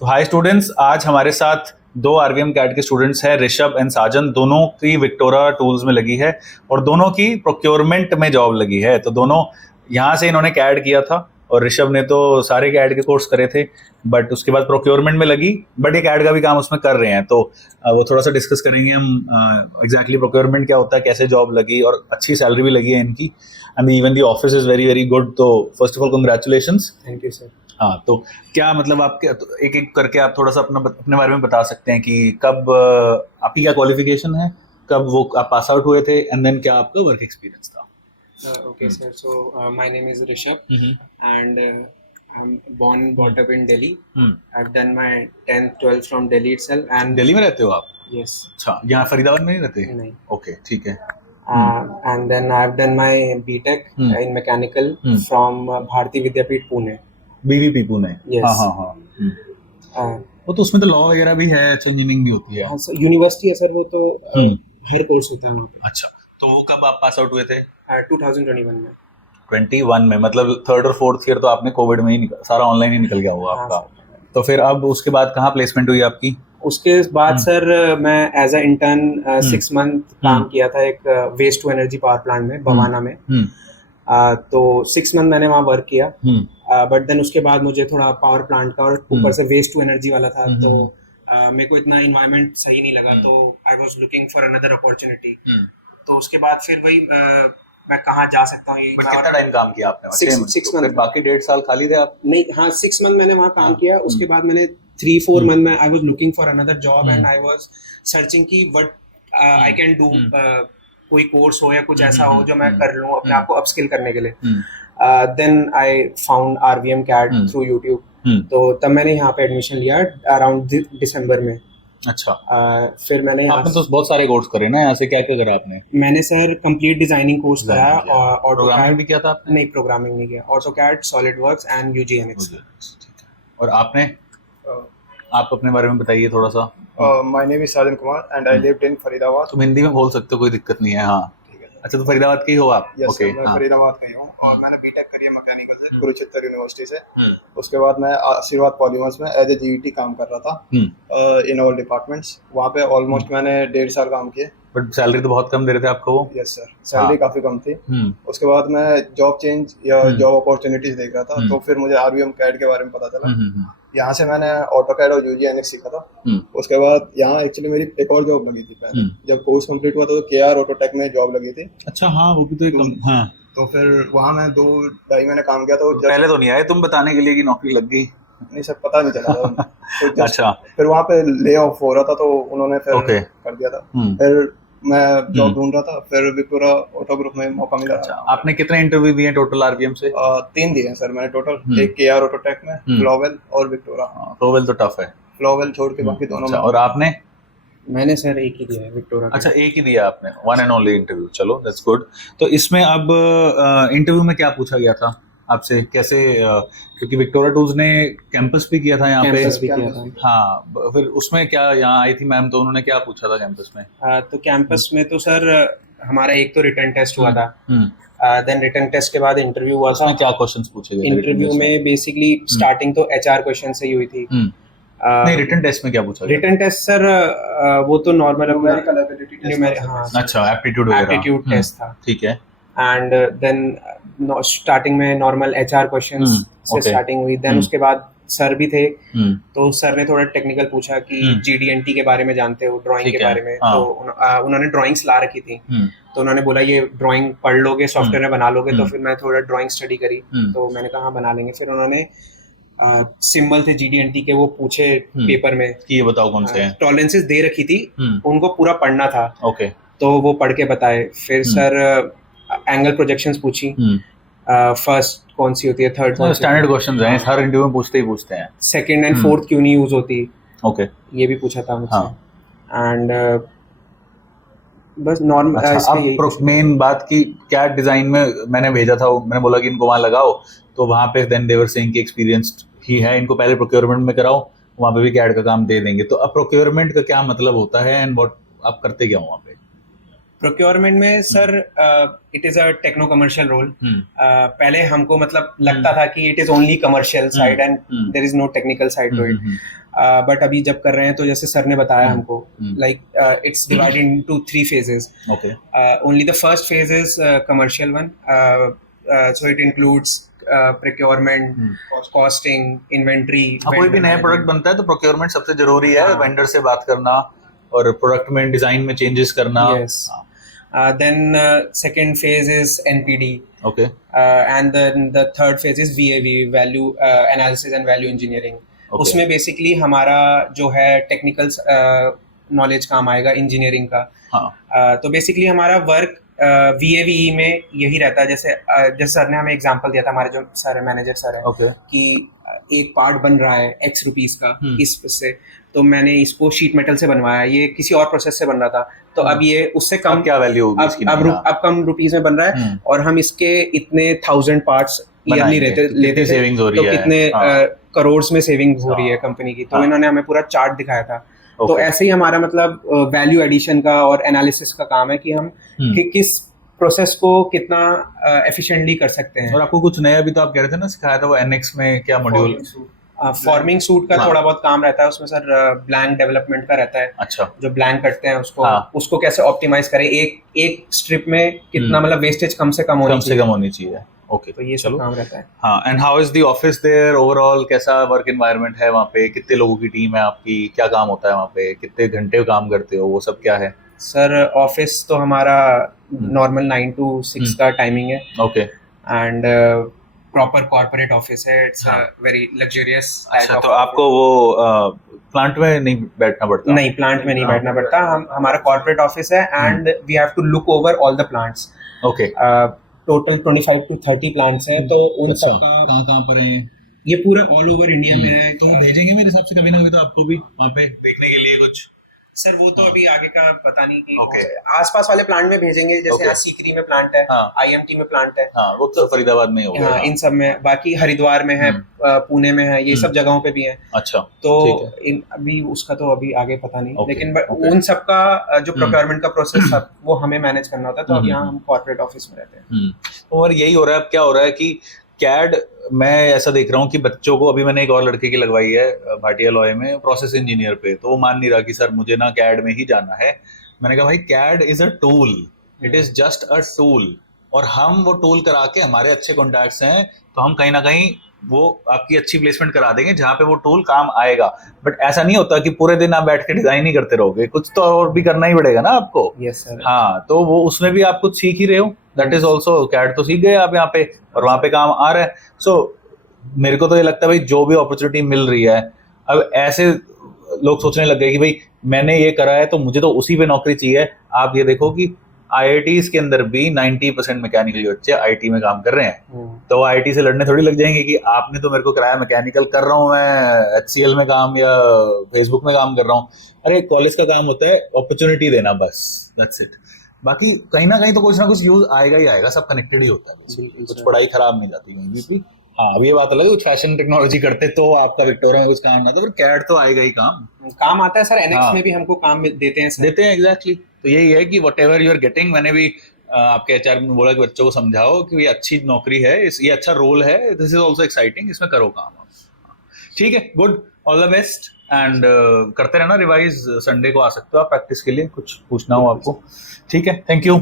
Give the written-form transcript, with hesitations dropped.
तो hi students, आज हमारे साथ दो आरवीएम कैट के स्टूडेंट्स हैं, ऋषभ एंड साजन। दोनों की विक्टोरा टूल्स में लगी है और दोनों की प्रोक्योरमेंट में जॉब लगी है। तो दोनों यहाँ से इन्होंने कैड किया था और ऋषभ ने तो सारे कैड के कोर्स करे थे, बट उसके बाद प्रोक्योरमेंट में लगी, बट ये कैड का भी काम उसमें कर रहे हैं। तो वो थोड़ा सा डिस्कस करेंगे हम एग्जैक्टली प्रोक्योरमेंट क्या होता है, कैसे जॉब लगी, और अच्छी सैलरी भी लगी है इनकी। And even the office is very very good. तो first of all congratulations. Thank you sir. हाँ, तो क्या मतलब आपके तो एक एक करके आप थोड़ा सा अपने बारे में बता सकते हैं कि कब आपकी क्या क्वालिफिकेशन है, कब वो आप पास आउट हुए थे, एंड देन क्या आपका वर्क एक्सपीरियंस था। Okay, sir. So my name is Rishabh, and I'm born brought up in Delhi. I've done my 10th 12th from Delhi itself, and Delhi में रहते हो आप? yes. अच्छा, यहाँ फरीदाबाद में नहीं रहते? नहीं. ओके, ठीक है। And then I've done my BTech in mechanical from Bharati Vidyapeeth Pune. BVP Pune? Yes. हाँ हाँ हाँ। वो तो उसमें तो लॉ वगैरह भी है, अच्छा इंजीनियरिंग भी होती है। हाँ सर, यूनिवर्सिटी है सर, वो तो हर कोर्स होता है। अच्छा, तो कब आप पास आउट हुए थे? 2021 में। 21 में, मतलब थर्ड और फोर्थ ईयर तो आपने कोविड में ही सारा ऑनलाइन ही निकल गया हुआ आपका। तो फिर अब उसके बाद कहाँ प्लेसमेंट हुई आपकी? उसके बाद सर मैं एज अ इंटर्न 6 मंथ काम किया था एक waste to energy power plant में बवाना में। तो 6 मंथ मैंने वहाँ वर्क किया, बट देन उसके बाद मुझे थोड़ा पावर प्लांट का और ऊपर से वेस्ट टू एनर्जी वाला था, तो मेरे को इतना इन्वायरमेंट सही नहीं लगा, तो I was looking for another opportunity. तो उसके बाद फिर वही मैं कहाँ जा सकता हूँ। कितना टाइम काम किया आपने? 6 मंथ। बाकी 1.5 साल खाली थे आप? नहीं, हाँ 6 मंथ मैंने वहाँ काम किया। उसके बाद मैंने 3-4 मंथ में I was looking for another job and I was searching की व्हाट आई कैन डू, कोई कोर्स हो या कुछ ऐसा हो जो मैं कर लूँ अपने आप को अपस्किल करने के लिए। Then I found RVM CAD through YouTube. तो तब मैंने यहाँ पे एडमिशन लिया अराउंड दिसंबर में। अच्छा। फिर मैंने आपने तो बहुत सारे कोर्स करे ना, यहाँ से क्या क्या करा आपने? मैंने सर कंप्लीट डिजाइनिंग कोर्स कराया और प्रोग्रामिंग भी किया था आपने? नहीं, प्रोग्रामिंग नहीं किया। AutoCAD, SolidWorks and UGNX. और आपने? आप अपने बारे में बताइए थोड़ा सा। My name is Sajan Kumar and I lived in Faridabad. तुम हिंदी में बोल सकते हो, कोई दिक्कत नहीं है। हाँ ठीक है। अच्छा, तो फरीदाबाद के ही हो आप? ओके, मैं फरीदाबाद का ही हूँ और मैंने बीटेक करी है मैकेनिकल से कुरुक्षेत्र यूनिवर्सिटी से। उसके बाद मैं आशीर्वाद पॉलीमर्स में एज ए जीईटी काम कर रहा था इन ऑल डिपार्टमेंट्स। वहाँ पे ऑलमोस्ट मैंने 1.5 साल काम किए। बट सैलरी तो बहुत कम दे रहे थे आपको वो? यस सर, सैलरी काफी कम थी। उसके बाद मैं जॉब चेंज या जॉब अपॉर्चुनिटीज देख रहा था, तो फिर मुझे आरवीएम कैड के बारे में पता चला। यहाँ से मैंने ऑटोकैड और यूजीएनएक्स सीखा था। उसके बाद यहाँ एक्चुअली मेरी एक और जॉब लगी थी पहले। जब कोर्स कंप्लीट हुआ तो केआर ऑटोटेक में जॉब लगी थी। अच्छा, हाँ वो भी तो एक हाँ। तो फिर वहाँ मैं 2-2.5 महीने काम किया। तो पहले तो नहीं आए तुम बताने के लिए कि नौकरी लग गई? नहीं सर, पता नहीं चला था। तो अच्छा, फिर वहाँ पे ले ऑफ हो रहा था, तो उन्होंने फिर कर दिया था। फिर मैं जॉब ढूंढ रहा था, फिर विक्टोरा ऑटो ग्रुप में मौका मिला। अच्छा, आपने कितने इंटरव्यू दिए टोटल आरवीएम से? 3 दिए हैं सर मैंने टोटल। एक केआर ऑटोटेक में, फ्लोवेल और विक्टोरा। फ्लोवेल तो टफ है, फ्लोवेल छोड़ के बाकी दोनों में। और आपने? मैंने सर एक ही दिया है, विक्टोरा। अच्छा, एक ही दिया आपने, वन एंड ओनली इंटरव्यू। चलो दैट्स गुड। तो इसमें अब इंटरव्यू में क्या पूछा गया था आपसे, कैसे क्योंकि विक्टोरिया टूल्स ने कैंपस भी किया था यहाँ पे? कैंपस भी किया था। हाँ, फिर उसमें क्या, यहाँ आई थी मैम तो उन्होंने क्या पूछा था कैंपस में? तो कैंपस में तो सर हमारा एक तो रिटन टेस्ट हुआ था। देन रिटन टेस्ट के बाद इंटरव्यू हुआ था। उसमें क्या क्वेश्चंस पूछे गए? इंटरव्यू में बेसिकली स्टार्टिंग तो एचआर क्वेश्चन से ही हुई थी। नहीं, रिटन टेस्ट में क्या पूछा गया? रिटन टेस्ट सर वो तो नॉर्मल न्यूमेरिकल एबिलिटी टेस्ट। हाँ, अच्छा, एप्टीट्यूड टेस्ट था। ठीक है। एंड देन स्टार्टिंग में नॉर्मल एचआर क्वेश्चंस से स्टार्टिंग हुई। देन उसके बाद सर भी थे, तो सर ने थोड़ा टेक्निकल पूछा कि जीडीएनटी के बारे में जानते हो, ड्राइंग के बारे में। तो उन्होंने ड्राइंग्स ला रखी थी, तो उन्होंने बोला ये ड्राइंग पढ़ लोगे, सॉफ्टवेयर में बना लोगे। तो फिर मैं थोड़ा ड्राइंग स्टडी करी, तो मैंने कहा बना लेंगे। फिर उन्होंने सिंबल थे जीडीएनटी के, वो पूछे पेपर में कि ये बताओ कौन से हैं। टॉलरेंसेस दे रखी थी, उनको पूरा पढ़ना था। ओके, तो वो पढ़ के बताए। फिर सर एंगल प्रोजेक्शंस पूछी, फर्स्ट कौन सी होती है, थर्ड कौन सी? स्टैंडर्ड क्वेश्चंस हैं, हर इंटरव्यू में पूछते ही हैं। सेकंड एंड फोर्थ क्यों नहीं यूज होती? ओके, ये भी पूछा था मुझसे। एंड बस नॉर्मल। अब मेन बात की क्या डिजाइन में मैंने भेजा था, मैंने बोला कि इनको वहां लगाओ, तो वहां पे देन देवर सिंह की एक्सपीरियंस्ड ही है, इनको पहले प्रोक्योरमेंट में कराओ, वहां पे भी कैड का काम दे देंगे। तो अब प्रोक्योरमेंट का क्या मतलब होता है एंड व्हाट आप करते क्या हो वहां पे? प्रोक्योरमेंट में sir it is a techno commercial role. पहले हमको मतलब लगता था कि it is only commercial side and there is no technical side to it, but अभी जब कर रहे हैं तो जैसे सर ने बताया हमको, like it's divided into 3 phases. Only the first phase is commercial one, so it includes procurement, costing, inventory. कोई भी नया प्रोडक्ट बनता है तो प्रोक्योरमेंट सबसे जरूरी है, वेंडर से बात करना और प्रोडक्ट में डिजाइन में चेंजेस करना। Yes. Then second phase is NPD. Okay. And then the third phase is VAV, value analysis and value engineering. Okay. उसमें बेसिकली हमारा जो है टेक्निकल नॉलेज काम आएगा, इंजीनियरिंग का। हाँ. तो बेसिकली हमारा वर्क VAVE में यही रहता है, जैसे सर ने हमें एग्जांपल दिया था, हमारे जो सर मैनेजर सर है, okay. कि एक पार्ट बन रहा है X रुपीस का इस से, तो मैंने इसको शीट मेटल से बनवाया, ये किसी और प्रोसेस से बन रहा था, तो अब ये उससे कम क्या वैल्यू होगी इसकी, अब कम रुपीस में बन रहा है, और हम इसके इतने 1000 पार्ट्स ईयरली लेते सेविंग्स हो रही है, तो कितने करोड़ में सेविंग हो रही है कंपनी की। तो इन्होंने हमें पूरा चार्ट दिखाया था। तो ऐसे ही हमारा मतलब वैल्यू एडिशन का और एनालिसिस का काम है कि हम किस प्रोसेस को कितना एफिशिएंटली कर सकते हैं। और आपको कुछ नया भी तो आप कह रहे थे ना, सिखाया था वो NX में क्या मॉड्यूल, फॉर्मिंग सूट का थोड़ा बहुत काम रहता है उसमें सर, ब्लैंक डेवलपमेंट का रहता है। अच्छा। जो ब्लैंक करते हैं उसको कैसे ऑप्टिमाइज करें, एक स्ट्रिप में कितना मतलब वेस्टेज कम से कम होनी चाहिए। ओके, तो ये सब काम रहता है। हाँ, and how is the office there overall, कैसा वर्क एनवायरनमेंट है वहाँ पे, कितने लोगों की टीम है आपकी, क्या काम होता है वहाँ पे, कितने घंटे काम करते हो, वो सब क्या है? सर ऑफिस तो हमारा नॉर्मल 9 to 6 का टाइमिंग है। Okay. And proper corporate office है, इट्स अ वेरी लग्जरियस। अच्छा, तो आपको वो प्लांट में नहीं बैठना पड़ता? नहीं, प्लांट में नहीं बैठना पड़ता, हमारा कॉर्पोरेट ऑफिस है and we have to look over all the plants. Okay. Total 25 to 30 plants हैं, तो उन सब का कहाँ पर है ये पूरा ऑल ओवर इंडिया में है। तो भेजेंगे मेरे हिसाब से कभी ना कभी तो आपको भी वहाँ पे देखने के लिए कुछ। सर वो तो अभी आगे का पता नहीं कि आसपास वाले प्लांट में भेजेंगे, जैसे यहाँ सीकरी में प्लांट है, IMT में प्लांट है, वो तो फरीदाबाद में होगा, इन सब में, बाकी हरिद्वार में है, पुणे में है, ये सब जगहों पे भी है। अच्छा, तो अभी उसका तो अभी आगे पता नहीं, लेकिन उन सब का जो प्रोक्योरमेंट का प्रोसेस था वो हमें मैनेज करना होता है, तो अब यहाँ हम कॉर्पोरेट ऑफिस में रहते हैं। और यही हो रहा है अब, क्या हो रहा है कि कैड मैं ऐसा देख रहा हूँ कि बच्चों को, अभी मैंने एक और लड़के की लगवाई है भाटिया लॉय में प्रोसेस इंजीनियर पे, तो वो मान नहीं रहा कि सर मुझे ना कैड में ही जाना है। मैंने कहा भाई CAD is a tool, it is just a tool, और हम वो टूल करा के, हमारे अच्छे कॉन्टैक्ट्स हैं तो हम कहीं ना कहीं वो आपकी अच्छी प्लेसमेंट करा देंगे जहाँ पे वो टूल काम आएगा। बट ऐसा नहीं होता कि पूरे दिन आप बैठ के डिजाइन ही करते रहोगे, कुछ तो और भी करना ही पड़ेगा ना आपको। Yes sir. हाँ, तो वो उसमें भी आप कुछ सीख ही रहे हो, दैट इज ऑल्सो, कैड तो सीख गए आप यहाँ पे और वहाँ पे काम आ रहा है। सो मेरे को तो ये लगता है भाई जो भी अपॉर्चुनिटी मिल रही है, अब ऐसे लोग सोचने लग गए कि भाई मैंने ये करा है तो मुझे तो उसी पे नौकरी चाहिए। आप ये देखो कि IITs के अंदर भी 90% मैकेनिकल बच्चे IT में काम कर रहे हैं, तो IT से लड़ने थोड़ी लग जाएंगे कि आपने तो मेरे को कराया, मैकेनिकल कर रहा हूँ मैं, HCL में काम या फेसबुक में काम कर रहा हूँ। अरे कॉलेज का काम होता है अपॉर्चुनिटी देना, बस दैट्स इट। बाकी कहीं ना कहीं तो कुछ ना कुछ यूज आएगा ही आएगा, सब कनेक्टेड ही होता है, कुछ पढ़ाई खराब नहीं जाती कहीं। हाँ, अब ये बात अलग है, कुछ फैशन टेक्नोलॉजी करते तो आपका विक्टोरिया में कुछ काम ना था, फिर कैड तो आएगा ही, काम आता है सर। NX में भी हमको काम देते हैं एग्जैक्टली। तो यही है कि whatever you are getting, मैंने भी आपके HR में बोला कि बच्चों को समझाओ कि ये अच्छी नौकरी है, ये अच्छा रोल है, दिस इज ऑल्सो एक्साइटिंग, इसमें करो काम। ठीक है, good, all the best, and करते रहना रिवाइज। संडे को आ सकते हो आप प्रैक्टिस के लिए, कुछ पूछना हो आपको। ठीक है, थैंक यू।